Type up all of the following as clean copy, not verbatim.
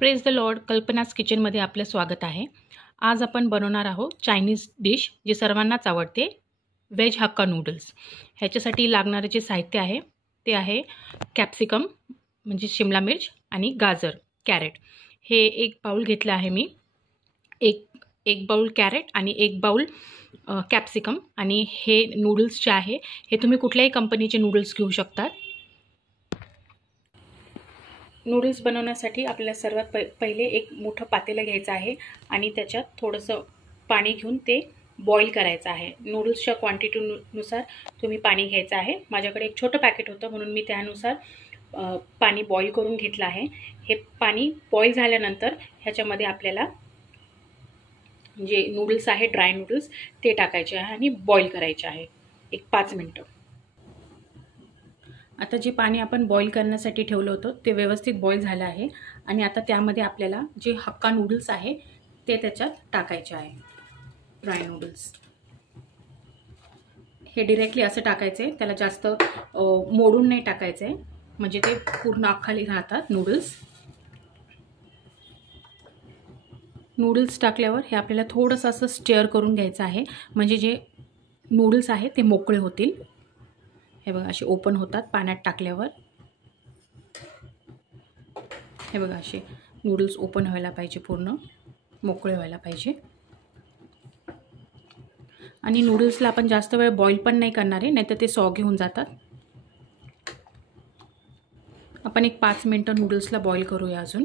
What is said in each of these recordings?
Praise the Lord. Kalpana's किचनमध्ये आपलं स्वागत आहे. आज आपण बनवणार आहोत चायनीज डिश जी सर्वांनाच आवडते, व्हेज हक्का नूडल्स. ह्याच्यासाठी लागणारे जे साहित्य आहे ते आहे कॅप्सिकम म्हणजे शिमला मिर्च आणि गाजर, कॅरेट. हे एक बाउल घेतलं आहे मी. एक बाउल कॅरेट आणि एक बाउल कॅप्सिकम. आणि हे नूडल्स जे आहे हे तुम्ही कुठल्याही कंपनीचे नूडल्स घेऊ शकतात. नूडल्स बनवण्यासाठी आपल्याला सर्वात पहिले एक मोठं पातेलं घ्यायचं आहे आणि त्याच्यात थोडंसं पाणी घेऊन ते बॉईल करायचं आहे. नूडल्सच्या क्वांटिटीनुसार तुम्ही पाणी घ्यायचं आहे. माझ्याकडे एक छोटं पॅकेट होतं म्हणून मी त्यानुसार पाणी बॉईल करून घेतलं आहे. हे पाणी बॉईल झाल्यानंतर ह्याच्यामध्ये आपल्याला जे नूडल्स आहे ड्राय नूडल्स ते टाकायचे आहे आणि बॉईल करायचे आहे एक 5 मिनटं. आता जे पाणी आपण बॉईल करण्यासाठी ठेवलं होतं ते व्यवस्थित बॉईल झालं आहे आणि आता त्यामध्ये आपल्याला जे हक्का नूडल्स आहे ते त्याच्यात टाकायचे आहे. ड्राय नूडल्स हे डिरेक्टली असं टाकायचं आहे, त्याला जास्त मोडून नाही टाकायचं आहे, म्हणजे ते पूर्ण अख्खाली राहतात नूडल्स. नूडल्स टाकल्यावर हे आपल्याला थोडंसं असं स्टिअर करून घ्यायचं आहे, म्हणजे जे नूडल्स आहे ते मोकळे होतील. हे बघा असे ओपन होतात पाण्यात टाकल्यावर. हे बघा असे नूडल्स ओपन व्हायला पाहिजे, पूर्ण मोकळे व्हायला पाहिजे. आणि नूडल्सला आपण जास्त वेळ बॉईल पण नाही करणार आहे, नाहीतर ते सॉगी होऊन जातात. आपण एक 5 मिनटं नूडल्सला बॉईल करूया. अजून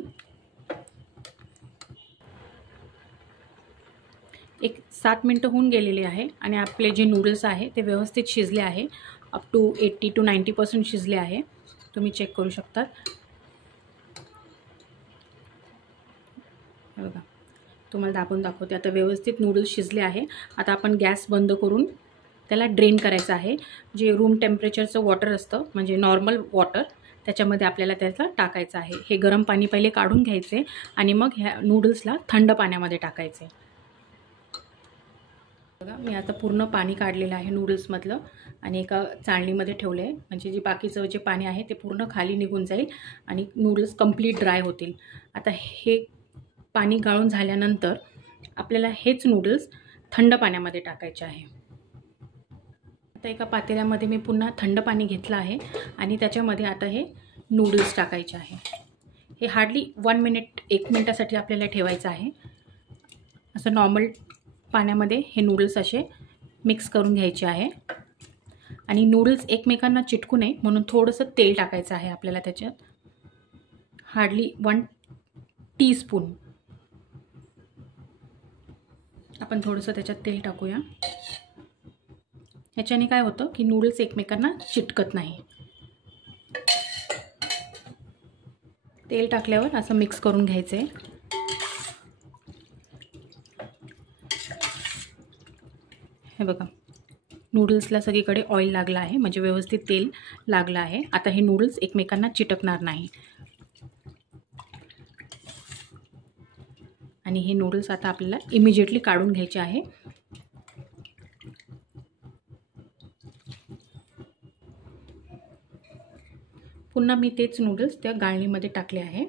एक 7 मिनटं होऊन गेलेली आहे आणि आपले जे नूडल्स आहे ते व्यवस्थित शिजले आहे. अप टू 80 to 90% शिजले आहे. तुम्ही चेक करू शकता. बघा तुम्हाला दाखवते. आता व्यवस्थित नूडल्स शिजले आहे. आता आपण गॅस बंद करून त्याला ड्रेन करायचं आहे. जे रूम टेम्परेचरचं वॉटर असतं म्हणजे नॉर्मल वॉटर, त्याच्यामध्ये आपल्याला त्याला टाकायचं आहे. हे गरम पाणी पहिले काढून घ्यायचे आणि मग ह्या नूडल्सला थंड पाण्यामध्ये टाकायचे. बघा मी आता पूर्ण पाणी काढलेलं आहे नूडल्समधलं आणि एका चाळणीमध्ये ठेवलं आहे, म्हणजे जे बाकीचं जे पाणी आहे ते पूर्ण खाली निघून जाईल आणि नूडल्स कंप्लीट ड्राय होतील. आता हे पाणी गाळून झाल्यानंतर आपल्याला हेच नूडल्स थंड पाण्यामध्ये टाकायचे आहे. आता एका पातेल्यामध्ये मी पुन्हा थंड पाणी घेतलं आहे आणि त्याच्यामध्ये आता हे नूडल्स टाकायचे आहे. हे हार्डली 1 मिनिटासाठी आपल्याला ठेवायचं आहे. असं नॉर्मल पाण्यामध्ये हे नूडल्स असे मिक्स करून घ्यायचे आहे आणि नूडल्स एकमेकांना चिटकू नये म्हणून थोडंसं तेल टाकायचं आहे आपल्याला त्याच्यात. हार्डली 1 टीस्पून आपण थोडंसं त्याच्यात तेल टाकूया. ह्याच्याने काय होतं की नूडल्स एकमेकांना चिटकत नाही. तेल टाकल्यावर असं मिक्स करून घ्यायचं आहे. हे बघा नूडल्सला सगळीकडे ऑइल लागलं आहे, म्हणजे व्यवस्थित तेल लागलं आहे. आता हे नूडल्स एकमेकांना चिटकणार नाही आणि हे नूडल्स आता आपल्याला इमिजिएटली काढून घ्यायचे आहे. पुन्हा मी तेच नूडल्स त्या गाळणीमध्ये टाकले आहे,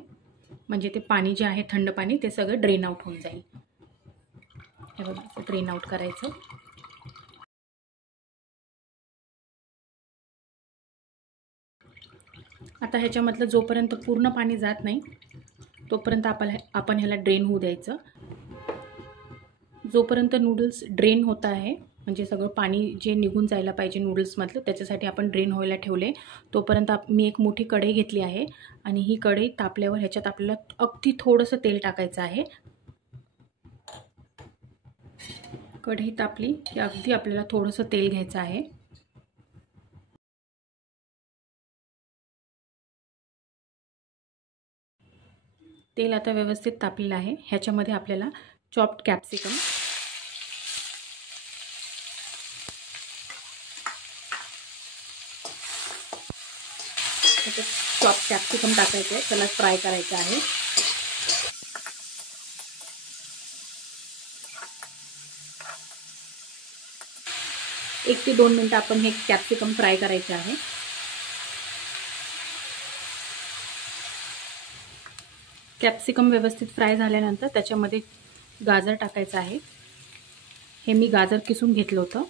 म्हणजे ते पाणी जे आहे थंड पाणी ते सगळं ड्रेन आउट होऊन जाईल. हे बघा ड्रेन आउट करायचं. आता ह्याच्यामधलं जोपर्यंत पूर्ण पाणी जात नाही तोपर्यंत आपण ह्याला ड्रेन होऊ द्यायचं. जोपर्यंत नूडल्स ड्रेन होत आहे, म्हणजे सगळं पाणी जे निघून जायला पाहिजे नूडल्समधलं त्याच्यासाठी आपण ड्रेन व्हायला ठेवले, तोपर्यंत मी एक मोठी कढई घेतली आहे आणि ही कढई तापल्यावर ह्याच्यात आपल्याला अगदी थोडंसं तेल टाकायचं आहे. कढई तापली की अगदी आपल्याला थोडंसं तेल घ्यायचं आहे. तेल आता व्यवस्थित तापलेलं आहे. ह्याच्यामध्ये आपल्याला चॉप्ड कॅप्सिकम, चॉप्ड कॅप्सिकम टाकायचं आहे, त्याला फ्राय करायचं आहे. एक ते 2 मिनटं आपण हे कॅप्सिकम फ्राय करायचे आहे. कॅप्सिकम व्यवस्थित फ्राय झाल्यानंतर त्याच्यामध्ये गाजर टाकायचं आहे. हे मी गाजर किसून घेतलं होतं,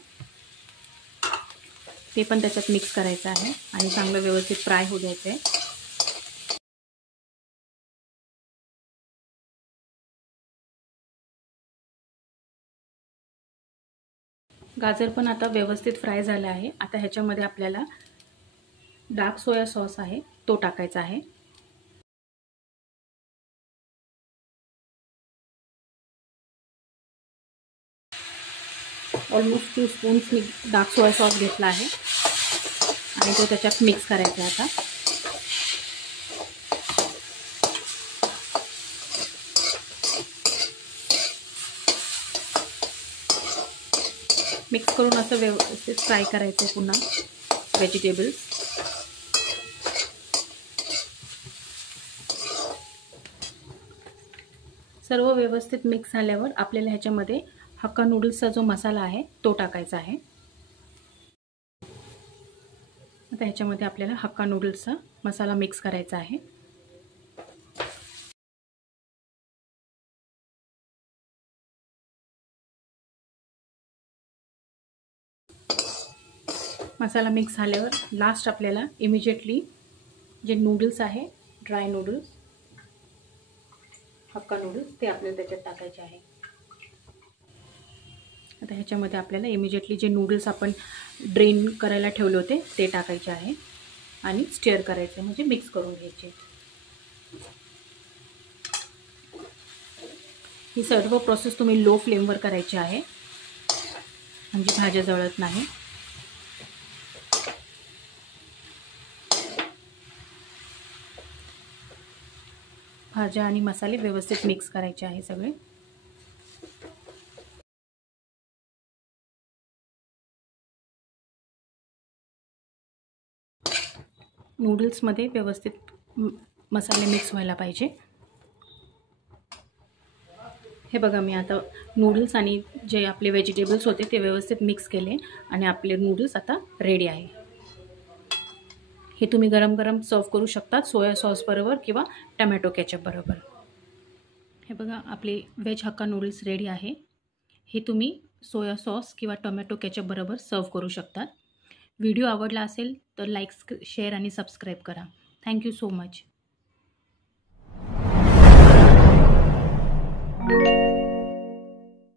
ते पण त्याच्यात मिक्स करायचं आहे आणि चांगलं व्यवस्थित फ्राय होऊ द्यायचं आहे. गाजर पण आता व्यवस्थित फ्राय झालं आहे. आता ह्याच्यामध्ये आपल्याला डार्क सोया सॉस आहे तो टाकायचा आहे. ऑलमोस्ट 2 स्पून्स मी डार्क सोया सॉस घेतला आहे आणि तो त्याच्यात मिक्स करायचा आहे. आता मिक्स करून असं व्यवस्थित फ्राय करायचं आहे पुन्हा व्हेजिटेबल्स. सर्व व्यवस्थित मिक्स झाल्यावर आपल्याला ह्याच्यामध्ये हक्का नूडल्सचा जो मसाला आहे तो टाकायचा आहे. आता ह्याच्यामध्ये आपल्याला हक्का नूडल्सचा मसाला मिक्स करायचा आहे. मसाला मिक्स झाल्यावर लास्ट आपल्याला इमिजिएटली जे नूडल्स आहे, ड्राय नूडल्स, हक्का नूडल्स, ते आपल्याला त्याच्यात टाकायचे आहे. आता ह्याच्यामध्ये आपल्याला इमिजिएटली जे नूडल्स आपण ड्रेन करायला ठेवले होते ते टाकायचे आहे आणि स्टिअर करायचे, म्हणजे मिक्स करून घ्यायचे. ही सर्व प्रोसेस तुम्ही लो फ्लेमवर करायची आहे, म्हणजे भाज्या जळत नाही. भाज्या आणि मसाले व्यवस्थित मिक्स करायचे आहे सगळे. नूडल्समध्ये व्यवस्थित मसाले मिक्स व्हायला पाहिजे. हे बघा, मी आता नूडल्स आणि जे आपले व्हेजिटेबल्स होते ते व्यवस्थित मिक्स केले आणि आपले नूडल्स आता रेडी आहे. हे तुम्ही गरम गरम सर्व करू शकता सोया सॉस बरोबर किंवा टमॅटो केचप बरोबर. हे बघा, आपले व्हेज हक्का नूडल्स रेडी आहे. हे तुम्ही सोया सॉस किंवा टोमॅटो केचप बरोबर सर्व करू शकता. व्हिडिओ आवडला असेल तर लाईक, शेअर आणि सबस्क्राईब करा. Thank you so much.